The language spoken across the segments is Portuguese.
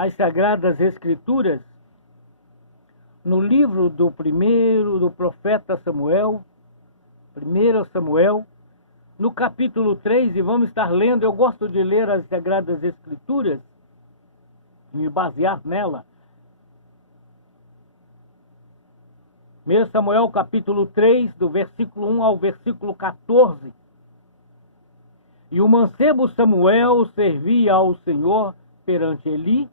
as Sagradas Escrituras no livro do profeta Samuel, 1 Samuel, no capítulo 3, e vamos estar lendo. Eu gosto de ler as Sagradas Escrituras, me basear nela. 1 Samuel, capítulo 3, do versículo 1 ao versículo 14. E o mancebo Samuel servia ao Senhor perante Eli,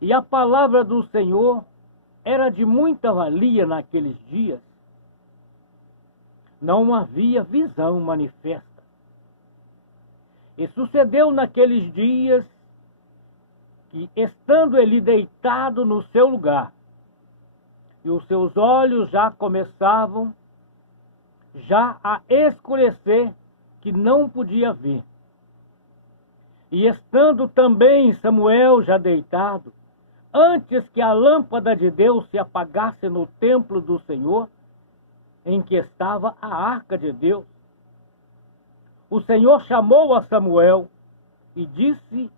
e a palavra do Senhor era de muita valia naqueles dias. Não havia visão manifesta. E sucedeu naqueles dias que, estando Eli deitado no seu lugar, e os seus olhos já começavam a escurecer, que não podia ver. E estando também Samuel já deitado, antes que a lâmpada de Deus se apagasse no templo do Senhor, em que estava a arca de Deus, o Senhor chamou a Samuel e disse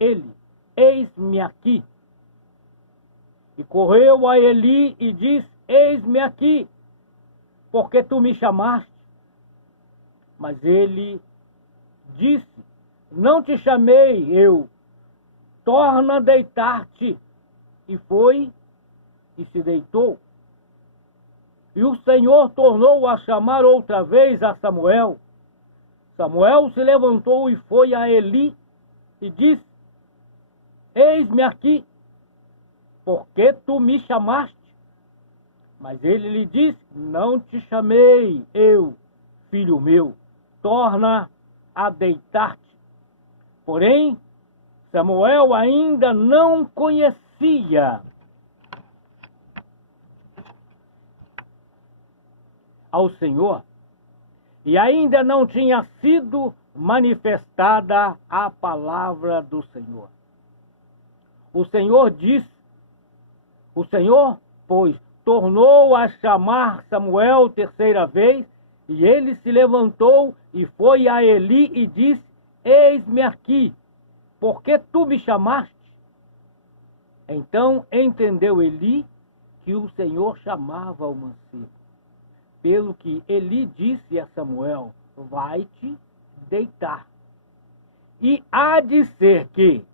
ele: eis-me aqui. E correu a Eli e disse: eis-me aqui, porque tu me chamaste. Mas ele disse: não te chamei eu, torna a deitar-te. E foi e se deitou. E o Senhor tornou a chamar outra vez a Samuel. Samuel se levantou e foi a Eli e disse: eis-me aqui, porque tu me chamaste. Mas ele lhe disse: não te chamei eu, filho meu, torna a deitar-te. Porém, Samuel ainda não conhecia ao Senhor, e ainda não tinha sido manifestada a palavra do Senhor. O Senhor, pois, tornou a chamar Samuel terceira vez, e ele se levantou e foi a Eli e disse: eis-me aqui, porque tu me chamaste. Então entendeu Eli que o Senhor chamava o mancebo. Pelo que Eli disse a Samuel: vai-te deitar. E há de ser que,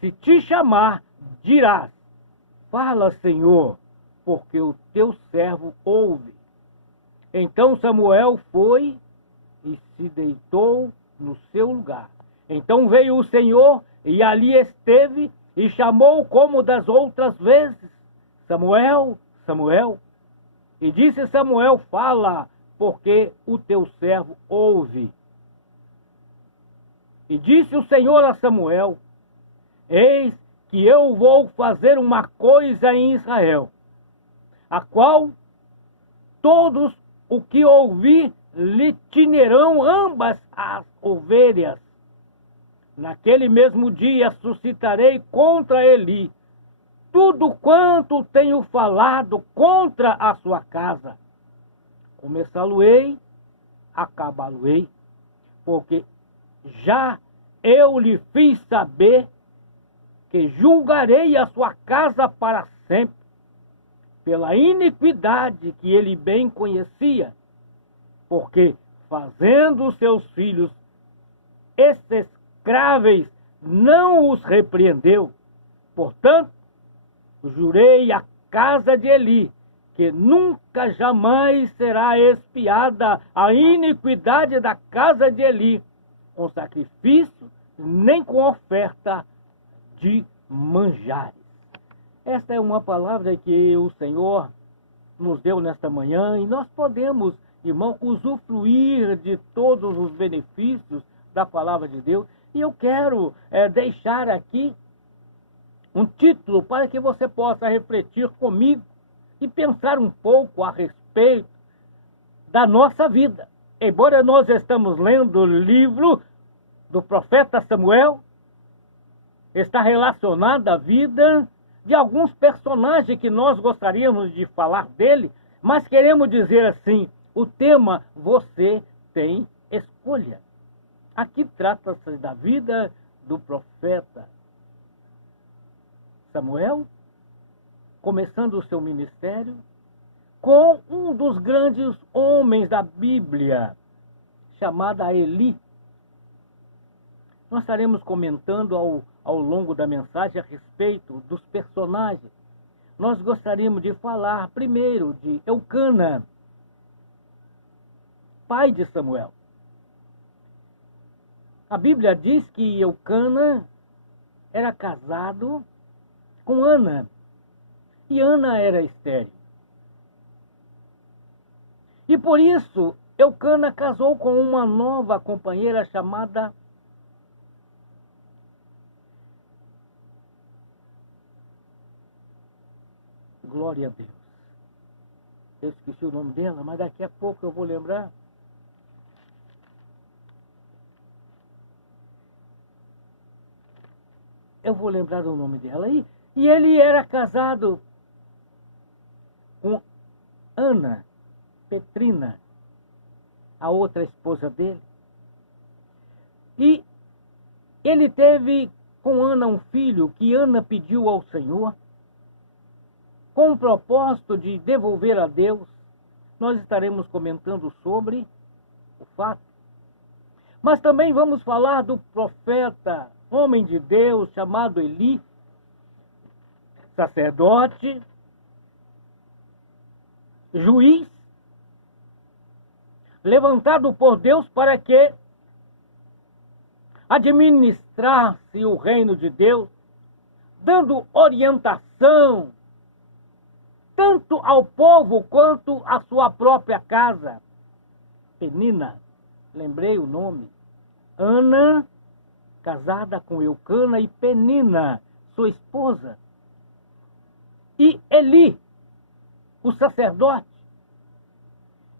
se te chamar, dirás: fala, Senhor, porque o teu servo ouve. Então Samuel foi e se deitou no seu lugar. Então veio o Senhor e ali esteve e chamou como das outras vezes: Samuel, Samuel. E disse Samuel: fala, porque o teu servo ouve. E disse o Senhor a Samuel: eis que eu vou fazer uma coisa em Israel, a qual todos o que ouvir lhe tinerão ambas as ovelhas. Naquele mesmo dia suscitarei contra Eli tudo quanto tenho falado contra a sua casa. Começá-lo-ei, acabá-lo-ei, porque já eu lhe fiz saber que julgarei a sua casa para sempre, pela iniquidade que ele bem conhecia, porque fazendo seus filhos execráveis, não os repreendeu. Portanto, jurei à casa de Eli que nunca jamais será expiada a iniquidade da casa de Eli, com sacrifício, nem com oferta de manjares. Esta é uma palavra que o Senhor nos deu nesta manhã, e nós podemos, irmão, usufruir de todos os benefícios da palavra de Deus. E eu quero deixar aqui um título para que você possa refletir comigo e pensar um pouco a respeito da nossa vida. Embora nós estamos lendo o livro do profeta Samuel, está relacionado à vida de alguns personagens que nós gostaríamos de falar dele, mas queremos dizer assim: o tema você tem escolha. Aqui trata-se da vida do profeta Samuel, começando o seu ministério, com um dos grandes homens da Bíblia, chamado Eli. Nós estaremos comentando ao longo da mensagem a respeito dos personagens. Nós gostaríamos de falar primeiro de Eucana, pai de Samuel. A Bíblia diz que Eucana era casado com Ana, e Ana era estéril. E por isso, Eucana casou com uma nova companheira chamada Glória a Deus. Eu esqueci o nome dela, mas daqui a pouco eu vou lembrar. Eu vou lembrar o nome dela. E ele era casado com Ana Petrina, a outra esposa dele. E ele teve com Ana um filho que Ana pediu ao Senhor, com o propósito de devolver a Deus. Nós estaremos comentando sobre o fato. Mas também vamos falar do profeta, homem de Deus, chamado Eli, sacerdote, juiz, levantado por Deus para que administrasse o reino de Deus, dando orientação tanto ao povo quanto à sua própria casa. Penina, lembrei o nome. Ana, casada com Eucana, e Penina, sua esposa. E Eli, o sacerdote.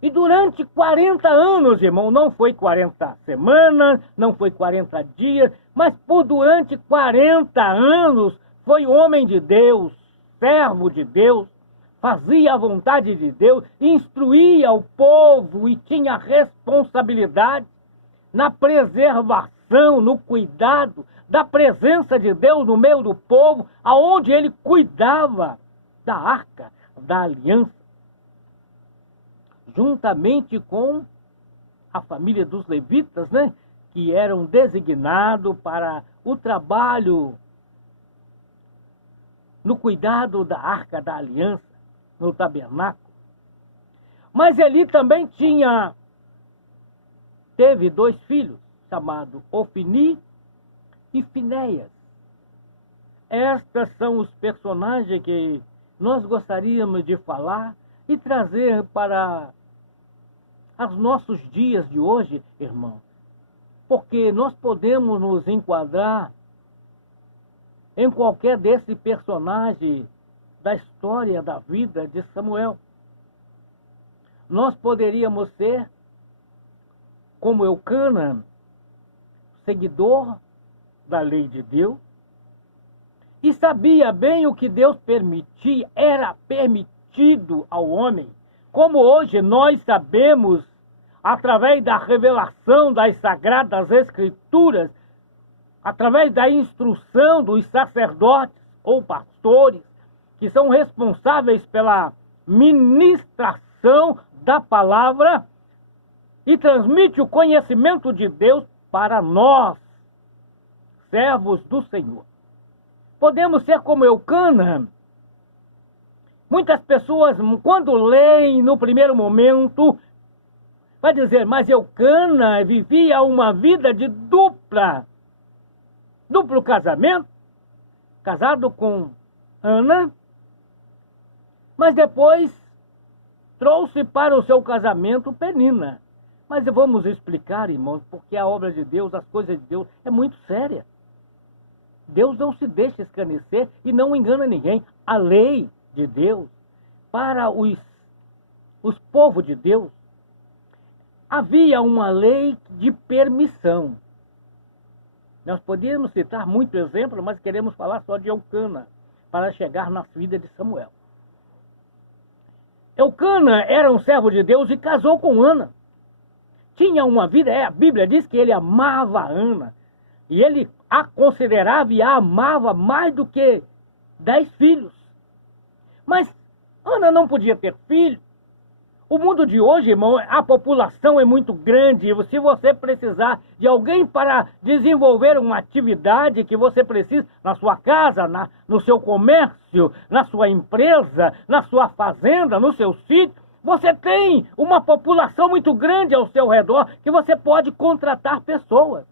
E durante 40 anos, irmão, não foi 40 semanas, não foi 40 dias, mas durante 40 anos foi homem de Deus, servo de Deus, fazia a vontade de Deus, instruía o povo e tinha responsabilidade na preservação, no cuidado da presença de Deus no meio do povo, aonde ele cuidava da arca da aliança, juntamente com a família dos levitas, né, que eram designados para o trabalho no cuidado da arca da aliança, no tabernáculo. Mas Eli também teve 2 filhos, chamados Ofni e Finéias. Estes são os personagens que nós gostaríamos de falar e trazer para os nossos dias de hoje, irmãos. Porque nós podemos nos enquadrar em qualquer desse personagem da história da vida de Samuel. Nós poderíamos ser como Eucana, seguidor da lei de Deus, e sabia bem o que Deus permitia, era permitido ao homem, como hoje nós sabemos, através da revelação das Sagradas Escrituras, através da instrução dos sacerdotes ou pastores, que são responsáveis pela ministração da palavra e transmite o conhecimento de Deus para nós, servos do Senhor. Podemos ser como Eucana. Muitas pessoas, quando leem no primeiro momento, vai dizer, mas Eucana vivia uma vida de duplo casamento, casado com Ana, mas depois trouxe para o seu casamento Penina. Mas vamos explicar, irmãos, porque a obra de Deus, as coisas de Deus, é muito séria. Deus não se deixa escarnecer e não engana ninguém. A lei de Deus, para os povos de Deus, havia uma lei de permissão. Nós podíamos citar muito exemplo, mas queremos falar só de Eucana, para chegar na vida de Samuel. Eucana era um servo de Deus e casou com Ana. Tinha uma vida, a Bíblia diz que ele amava Ana. E ele a considerava e a amava mais do que 10 filhos. Mas Ana não podia ter filho. O mundo de hoje, irmão, a população é muito grande. Se você precisar de alguém para desenvolver uma atividade que você precisa na sua casa, no seu comércio, na sua empresa, na sua fazenda, no seu sítio, você tem uma população muito grande ao seu redor que você pode contratar pessoas.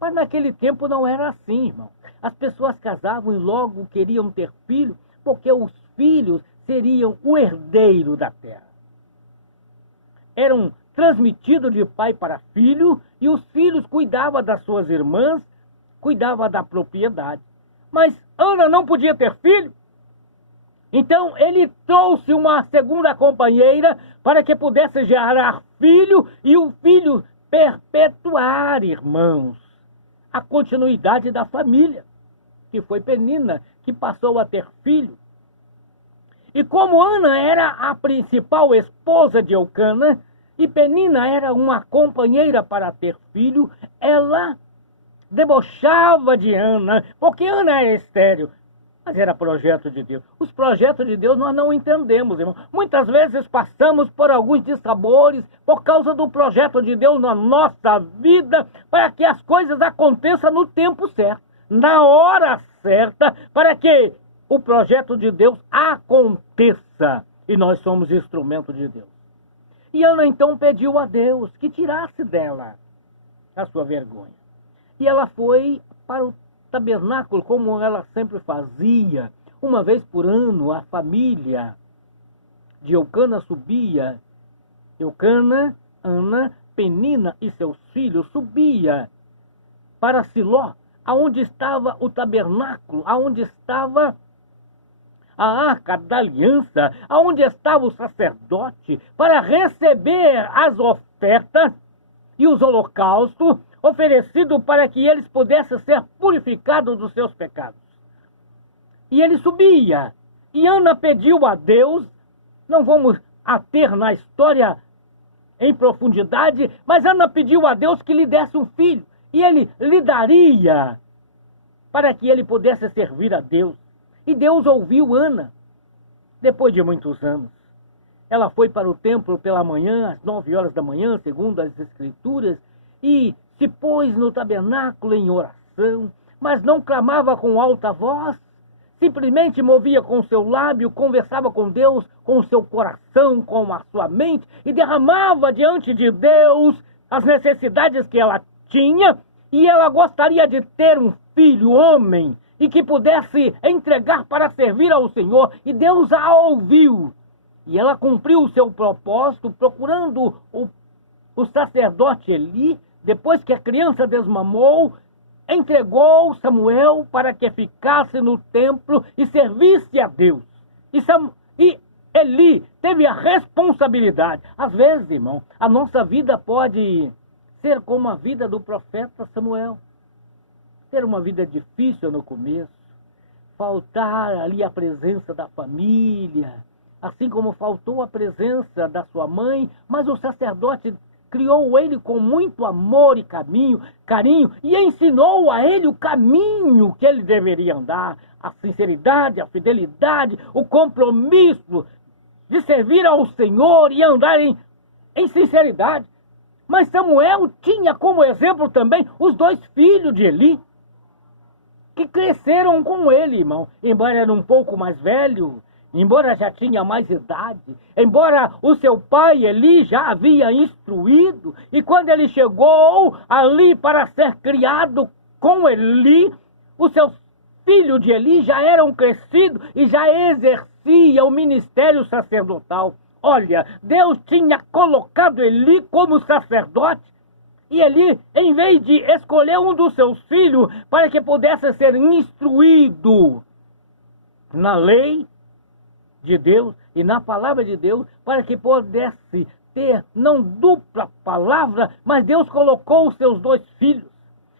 Mas naquele tempo não era assim, irmão. As pessoas casavam e logo queriam ter filho, porque os filhos seriam o herdeiro da terra. Eram transmitidos de pai para filho, e os filhos cuidavam das suas irmãs, cuidavam da propriedade. Mas Ana não podia ter filho, então ele trouxe uma segunda companheira para que pudesse gerar filho, e o filho perpetuar, irmãos, a continuidade da família, que foi Penina, que passou a ter filho. E como Ana era a principal esposa de Eucana, e Penina era uma companheira para ter filho, ela debochava de Ana, porque Ana era estéril. Mas era projeto de Deus. Os projetos de Deus nós não entendemos, irmão. Muitas vezes passamos por alguns dissabores por causa do projeto de Deus na nossa vida, para que as coisas aconteçam no tempo certo, na hora certa, para que o projeto de Deus aconteça. E nós somos instrumento de Deus. E Ana então pediu a Deus que tirasse dela a sua vergonha. E ela foi para o tabernáculo, como ela sempre fazia. Uma vez por ano, a família de Eucana subia. Eucana, Ana, Penina e seus filhos subia para Siló, aonde estava o tabernáculo, aonde estava a arca da aliança, aonde estava o sacerdote, para receber as ofertas e os holocaustos oferecidos para que eles pudessem ser purificados dos seus pecados. E ele subia, e Ana pediu a Deus, não vamos ater na história em profundidade, mas Ana pediu a Deus que lhe desse um filho, e ele lhe daria para que ele pudesse servir a Deus. E Deus ouviu Ana, depois de muitos anos. Ela foi para o templo pela manhã, às 9 horas da manhã, segundo as Escrituras, e se pôs no tabernáculo em oração, mas não clamava com alta voz, simplesmente movia com o seu lábio, conversava com Deus, com o seu coração, com a sua mente, e derramava diante de Deus as necessidades que ela tinha, e ela gostaria de ter um filho, homem, e que pudesse entregar para servir ao Senhor, e Deus a ouviu. E ela cumpriu o seu propósito, procurando o sacerdote Eli, depois que a criança desmamou, entregou Samuel para que ficasse no templo e servisse a Deus. E Eli teve a responsabilidade. Às vezes, irmão, a nossa vida pode ser como a vida do profeta Samuel. Ter uma vida difícil no começo, faltar ali a presença da família, assim como faltou a presença da sua mãe, mas o sacerdote criou ele com muito amor e carinho, e ensinou a ele o caminho que ele deveria andar, a sinceridade, a fidelidade, o compromisso de servir ao Senhor e andar em sinceridade. Mas Samuel tinha como exemplo também os 2 filhos de Eli, que cresceram com ele, irmão, embora era um pouco mais velho, embora já tinha mais idade, embora o seu pai Eli já havia instruído, e quando ele chegou ali para ser criado com Eli, os seus filhos de Eli já eram crescidos e já exerciam o ministério sacerdotal. Olha, Deus tinha colocado Eli como sacerdote, e Eli, em vez de escolher um dos seus filhos para que pudesse ser instruído na lei de Deus e na palavra de Deus, para que pudesse ter não dupla palavra, mas Deus colocou os seus 2 filhos.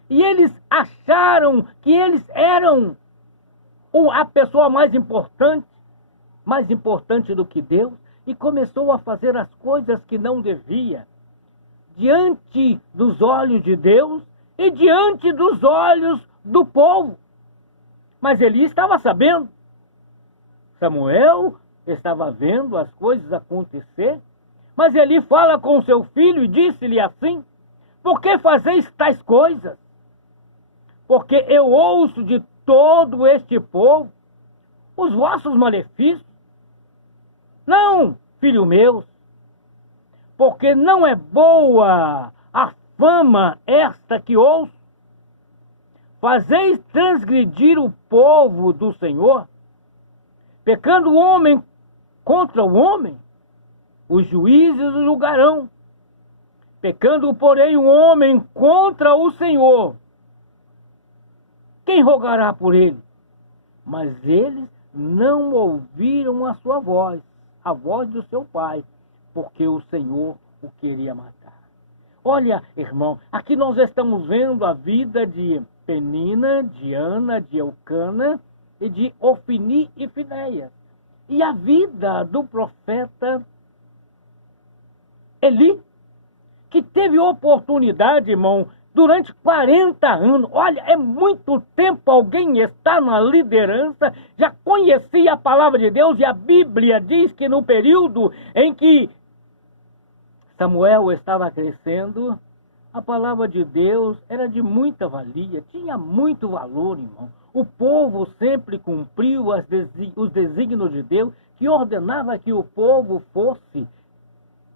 E eles acharam que eles eram a pessoa mais importante do que Deus, e começou a fazer as coisas que não devia, diante dos olhos de Deus e diante dos olhos do povo. Mas Eli estava sabendo, Samuel estava vendo as coisas acontecer, mas Eli fala com seu filho e disse-lhe assim: por que fazeis tais coisas? Porque eu ouço de todo este povo os vossos malefícios. Não, filho meus, porque não é boa a fama esta que ouço. Fazeis transgredir o povo do Senhor, pecando o homem contra o homem, os juízes o julgarão. Pecando, porém, o homem contra o Senhor, quem rogará por ele? Mas eles não ouviram a sua voz, a voz do seu pai, porque o Senhor o queria matar. Olha, irmão, aqui nós estamos vendo a vida de Penina, de Ana, de Eucana e de Ofni e Finéias. E a vida do profeta Eli, que teve oportunidade, irmão, durante 40 anos. Olha, é muito tempo alguém está na liderança, já conhecia a palavra de Deus, e a Bíblia diz que no período em que Samuel estava crescendo, a palavra de Deus era de muita valia, tinha muito valor, irmão. O povo sempre cumpriu os desígnios de Deus, que ordenava que o povo fosse,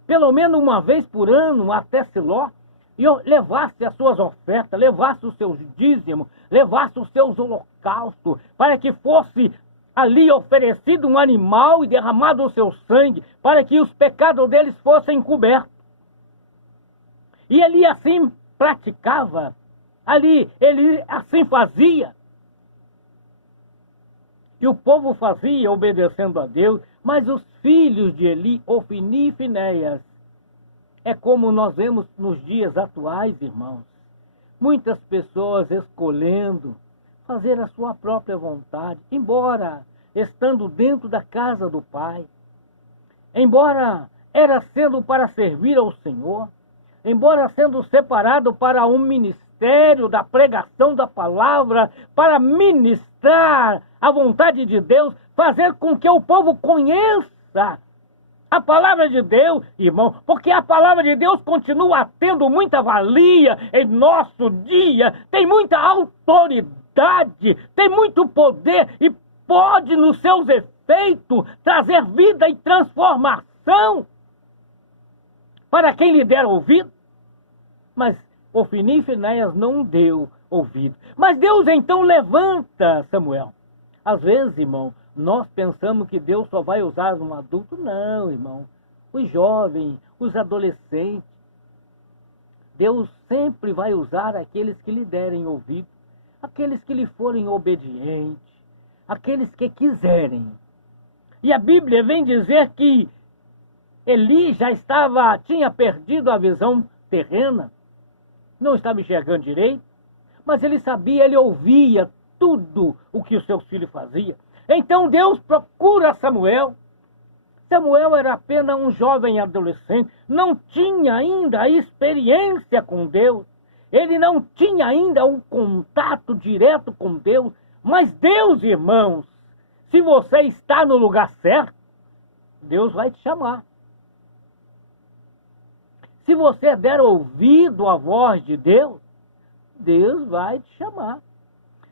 pelo menos uma vez por ano, até Siló, e levasse as suas ofertas, levasse os seus dízimos, levasse os seus holocaustos, para que fosse ali oferecido um animal e derramado o seu sangue, para que os pecados deles fossem cobertos. E ele assim praticava, ele assim fazia. E o povo fazia obedecendo a Deus, mas os filhos de Eli, Ofni e Finéias, é como nós vemos nos dias atuais, irmãos. Muitas pessoas escolhendo fazer a sua própria vontade, embora estando dentro da casa do Pai, embora era sendo para servir ao Senhor, embora sendo separado para um ministério da pregação da palavra, para ministrar a vontade de Deus, fazer com que o povo conheça a palavra de Deus, irmão, porque a palavra de Deus continua tendo muita valia em nosso dia, tem muita autoridade, tem muito poder e pode, nos seus efeitos, trazer vida e transformação para quem lhe der ouvido. Mas Ofni e Finéias não deu ouvido. Mas Deus então levanta Samuel. Às vezes, irmão, nós pensamos que Deus só vai usar um adulto. Não, irmão. Os jovens, os adolescentes. Deus sempre vai usar aqueles que lhe derem ouvido, aqueles que lhe forem obedientes, aqueles que quiserem. E a Bíblia vem dizer que Eli já tinha perdido a visão terrena, não estava enxergando direito, mas ele sabia, ele ouvia tudo o que os seus filhos faziam. Então Deus procura Samuel. Samuel era apenas um jovem adolescente, não tinha ainda a experiência com Deus, ele não tinha ainda um contato direto com Deus, mas Deus, irmãos, se você está no lugar certo, Deus vai te chamar. Se você der ouvido à voz de Deus, Deus vai te chamar.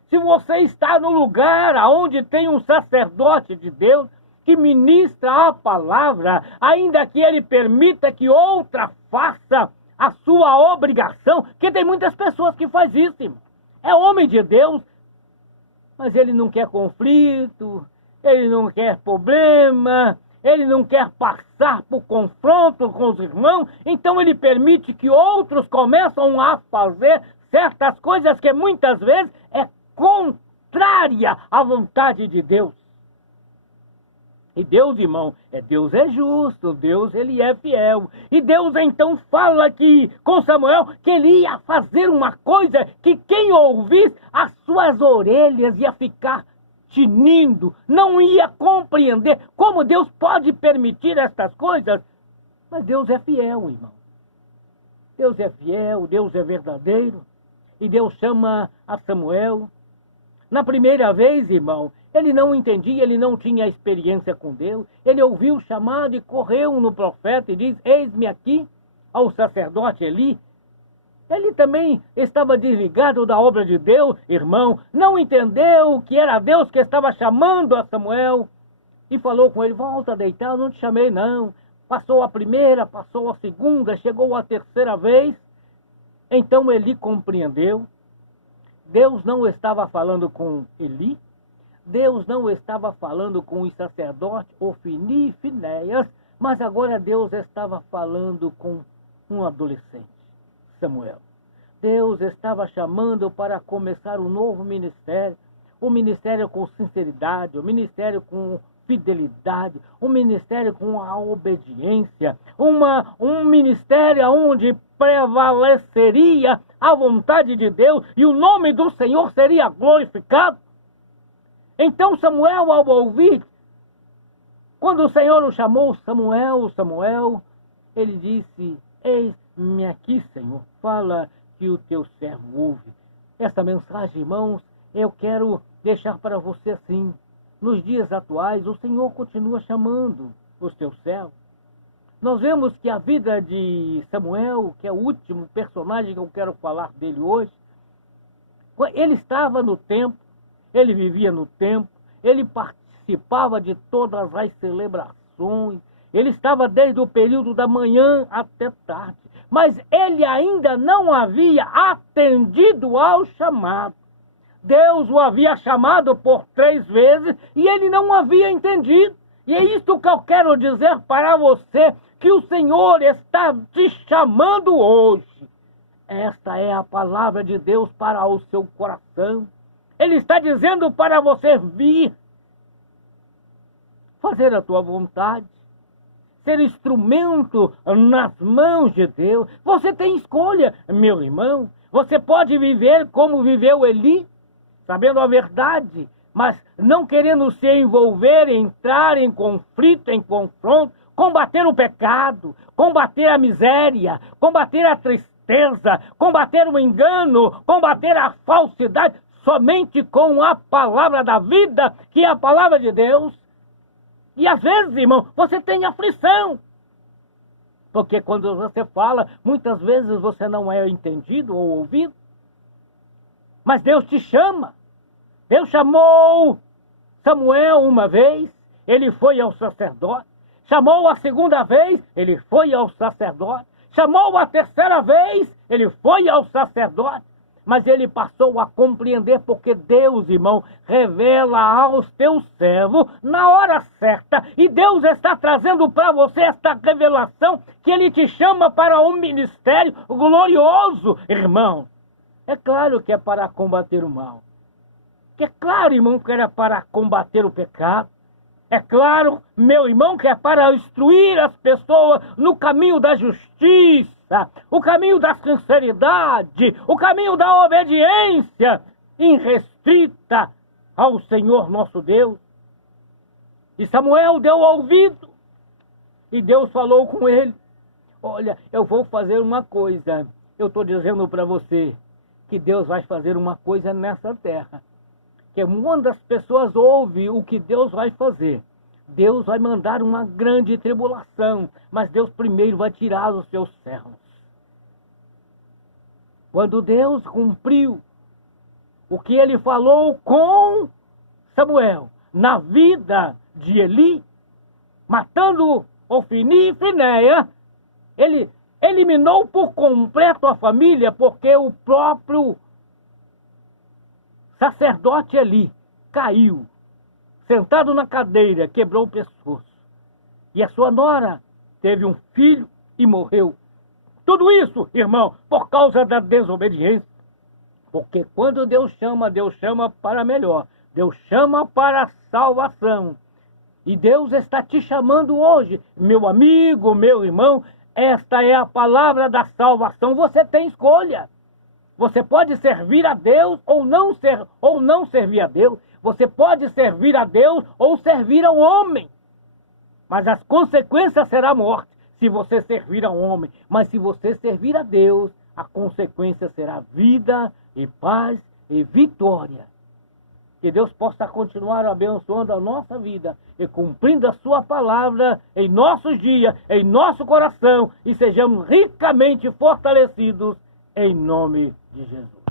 Se você está no lugar onde tem um sacerdote de Deus que ministra a palavra, ainda que ele permita que outra faça a sua obrigação, porque tem muitas pessoas que fazem isso, irmão. É homem de Deus, mas ele não quer conflito, ele não quer problema, ele não quer passar por confronto com os irmãos, então ele permite que outros começam a fazer certas coisas que muitas vezes é contrária à vontade de Deus. E Deus, irmão, Deus é justo, Deus ele é fiel. E Deus então fala aqui com Samuel que ele ia fazer uma coisa que quem ouvisse, as suas orelhas ia ficar tinindo, não ia compreender como Deus pode permitir estas coisas. Mas Deus é fiel, irmão. Deus é fiel, Deus é verdadeiro. E Deus chama a Samuel. Na primeira vez, irmão, Ele não entendia, ele não tinha experiência com Deus. Ele ouviu o chamado e correu no profeta e diz: eis-me aqui, ao sacerdote Eli. Ele também estava desligado da obra de Deus, irmão. Não entendeu que era Deus que estava chamando a Samuel. E falou com ele: volta a deitar, não te chamei não. Passou a primeira, passou a segunda, chegou a terceira vez. Então Eli compreendeu. Deus não estava falando com Eli. Deus não estava falando com os sacerdotes Ofni e Finéias, mas agora Deus estava falando com um adolescente, Samuel. Deus estava chamando para começar um novo ministério, um ministério com sinceridade, um ministério com fidelidade, um ministério com a obediência, um ministério onde prevaleceria a vontade de Deus e o nome do Senhor seria glorificado. Então Samuel, ao ouvir, quando o Senhor o chamou, Samuel, Samuel, ele disse: eis-me aqui, Senhor, fala que o teu servo ouve. Essa mensagem, irmãos, eu quero deixar para você assim. Nos dias atuais, o Senhor continua chamando os teus servos. Nós vemos que a vida de Samuel, que é o último personagem que eu quero falar dele hoje, ele estava no templo, ele vivia no templo, ele participava de todas as celebrações, ele estava desde o período da manhã até tarde, mas ele ainda não havia atendido ao chamado. Deus o havia chamado por 3 vezes e ele não havia entendido. E é isso que eu quero dizer para você, que o Senhor está te chamando hoje. Esta é a palavra de Deus para o seu coração. Ele está dizendo para você vir, fazer a tua vontade, ser instrumento nas mãos de Deus. Você tem escolha, meu irmão. Você pode viver como viveu Eli, sabendo a verdade, mas não querendo se envolver, entrar em conflito, em confronto, combater o pecado, combater a miséria, combater a tristeza, combater o engano, combater a falsidade, somente com a palavra da vida, que é a palavra de Deus. E às vezes, irmão, você tem aflição. Porque quando você fala, muitas vezes você não é entendido ou ouvido. Mas Deus te chama. Deus chamou Samuel uma vez, ele foi ao sacerdote. Chamou a segunda vez, ele foi ao sacerdote. Chamou a terceira vez, ele foi ao sacerdote. Mas ele passou a compreender, porque Deus, irmão, revela aos teus servos na hora certa. E Deus está trazendo para você esta revelação, que ele te chama para um ministério glorioso, irmão. É claro que é para combater o mal. É claro, irmão, que era para combater o pecado. É claro, meu irmão, que é para instruir as pessoas no caminho da justiça, o caminho da sinceridade, o caminho da obediência irrestrita ao Senhor nosso Deus. E Samuel deu ouvido, e Deus falou com ele: olha, eu vou fazer uma coisa. Eu estou dizendo para você que Deus vai fazer uma coisa nessa terra. Que quando as pessoas ouvem o que Deus vai fazer, Deus vai mandar uma grande tribulação, mas Deus primeiro vai tirar os seus servos. Quando Deus cumpriu o que ele falou com Samuel na vida de Eli, matando Ofni e Finéia, ele eliminou por completo a família, porque o próprio sacerdote Eli caiu, sentado na cadeira, quebrou o pescoço. E a sua nora teve um filho e morreu. Tudo isso, irmão, por causa da desobediência. Porque quando Deus chama para melhor. Deus chama para a salvação. E Deus está te chamando hoje, meu amigo, meu irmão. Esta é a palavra da salvação. Você tem escolha. Você pode servir a Deus ou não servir a Deus. Você pode servir a Deus ou servir ao homem. Mas as consequências serão a morte se você servir ao homem. Mas se você servir a Deus, a consequência será vida e paz e vitória. Que Deus possa continuar abençoando a nossa vida e cumprindo a sua palavra em nossos dias, em nosso coração, e sejamos ricamente fortalecidos em nome de Jesus.